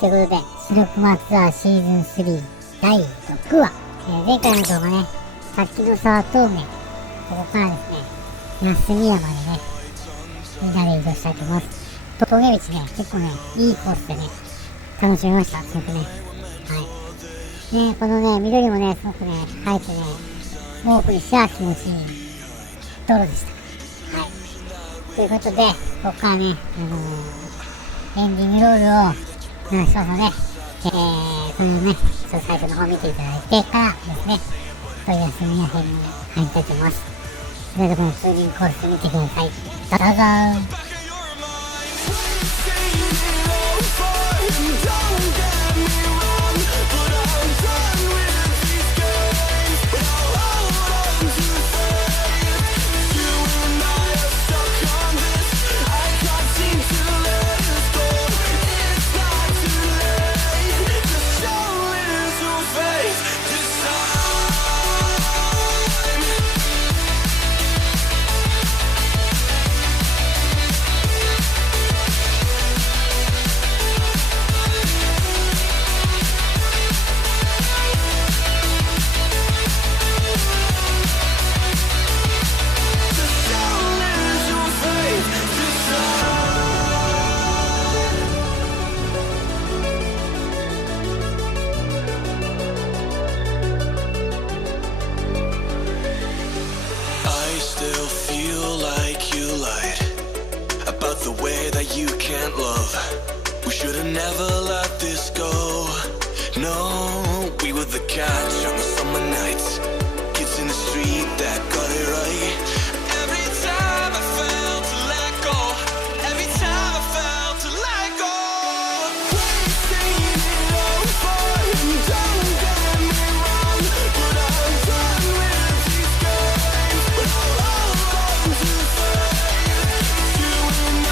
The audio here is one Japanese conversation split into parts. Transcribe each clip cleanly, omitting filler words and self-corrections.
ということで、シロクマツアーシーズン3第6話。前回の動画ね、滝の沢東名、ここからですね、休み山までね、みんなで移動したいと思います。峠道ね、結構ね、いいコースでね、楽しみました、すごくね。はい。ね、このね、緑もね、すごくね、生えてね、もう奥にしては気持ちいい道路でした。はい。ということで、ここからね、エンディングロールを流しますので、それをね、ちょっと最初の方見ていただいてからですね、そういう休みや編に入りたいと思います。それではこのツーリングコース見てください。どうぞ。You can't love. We should have never let this go. No, we were the catch on the summer nights. Kids in the street that got it right. Every time I felt to let go. Every time I felt to let go. We're saying it over and don't get me wrong, but I'm done with these games. But I'll hold on to faith. You and I.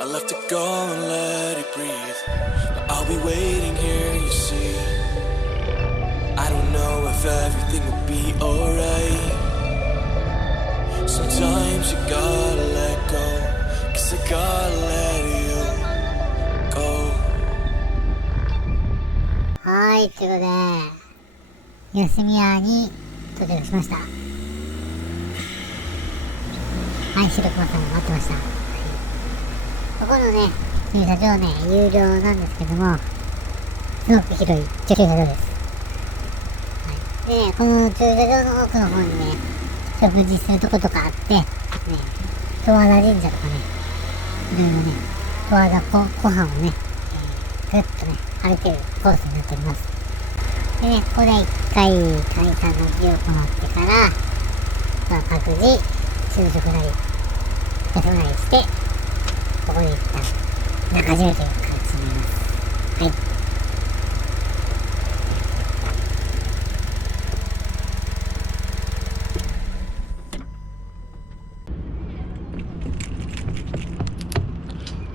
I left it go and let it breathe, but I'll be waiting here, you see. I don't know if everything will be alright. Sometimes you gotta let go, 'cause I gotta let you go. はい、ということで、休み屋に到着しました。はい、シロクマさんが待ってました。ここのね、駐車場ね、有料なんですけども、すごく広い駐車場です。はい。でね、この駐車場の奥の方にね、食事するとことかあって、ね、十和田神社とかね、いろいろね、十和田湖畔をね、ぐっとね、歩けるコースになっております。でね、ここで一回解散の儀を行ってから、各自、昼食なり、休みなりして、ここで一旦中締めという形になります。はい。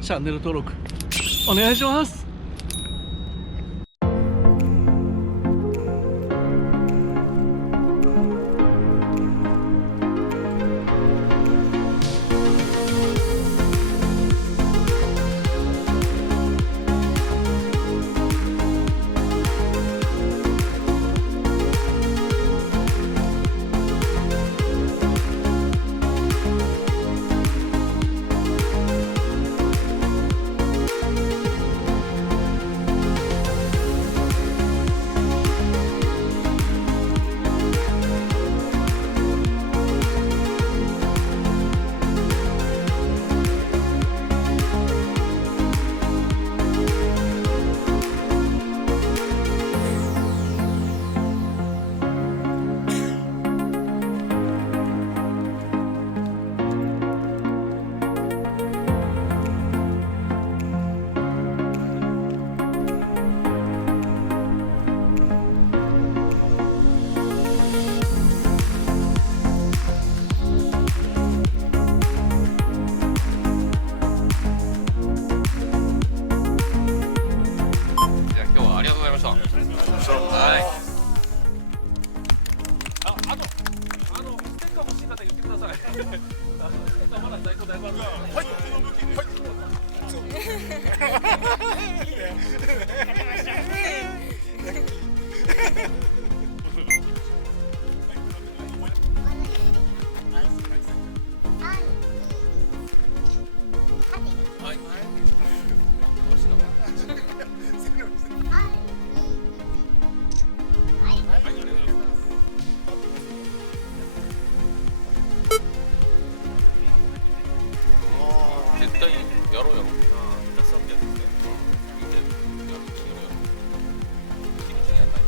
チャンネル登録お願いします。絶対やろうやろう。出さんでやってみて。見てやるやろうやろう。一日にやらないと。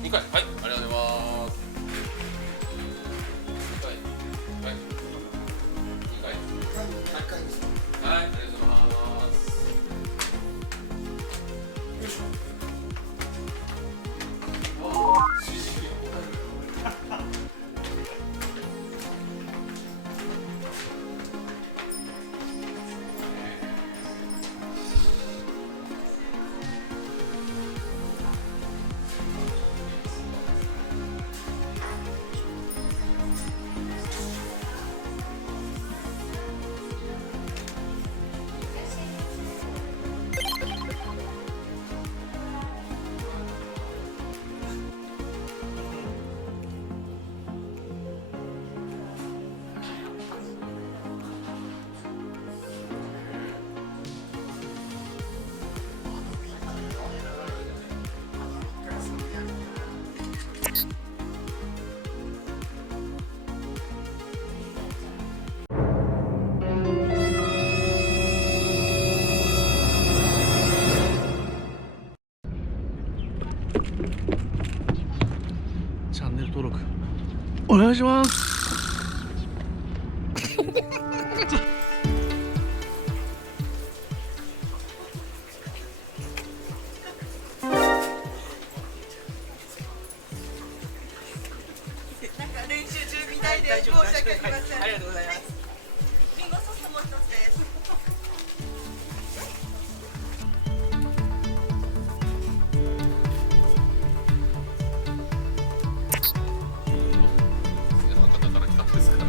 2回、はい、ありがとうございます。2回、はい、2回、はい、ありがとうございます。よいしょ。指示器チャンネル登録お願いします。なんか練習中みたいで申し訳ありません。ありがとうございます。リンゴソースもう一つです。博多から来たんですから。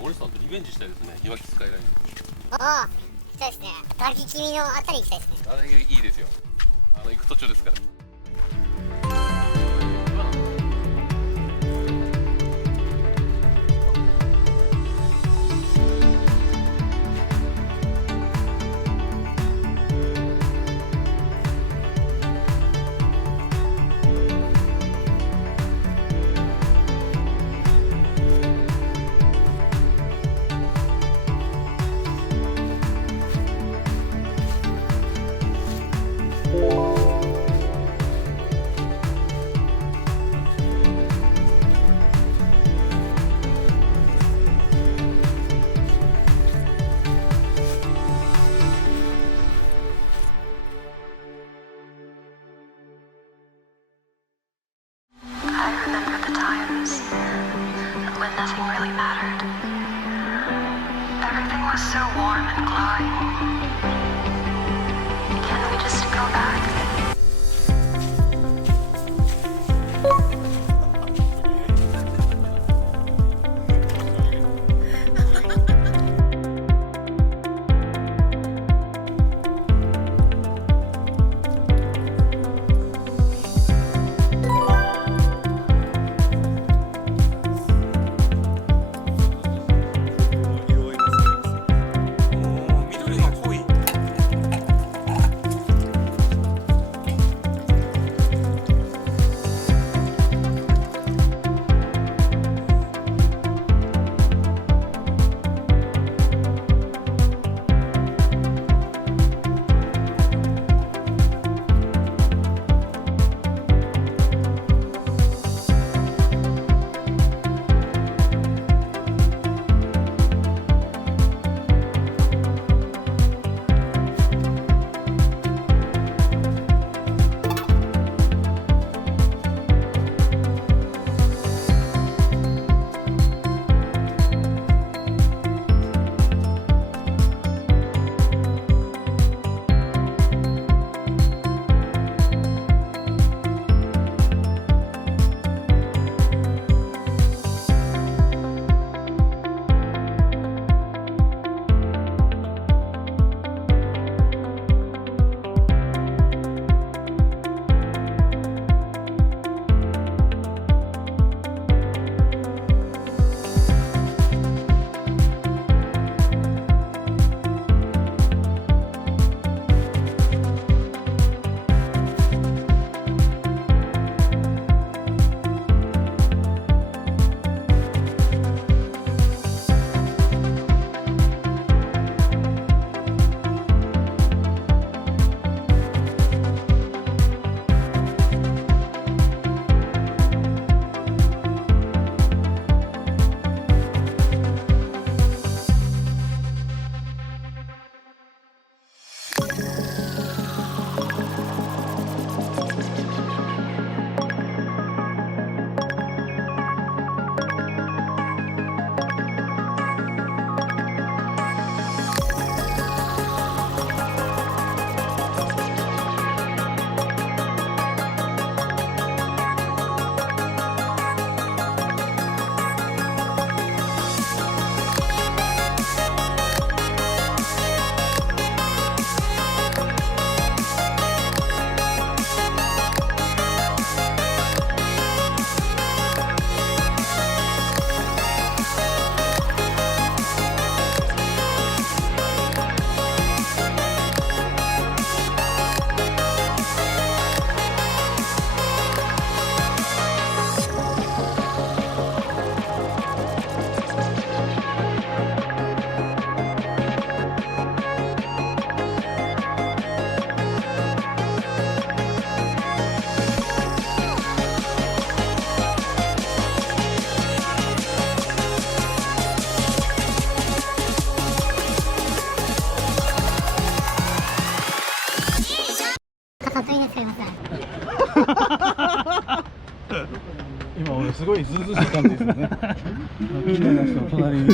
森さんとリベンジしたいですね。いわきスカイライン。ああ、そうですね。ガキ君のあたり行きたいですね。あれいいですよ。行く途中ですから。times when nothing really mattered. Everything was so warm and glowing. Can we just go back?今俺すごい涼しい感じですよね。綺麗な人の隣に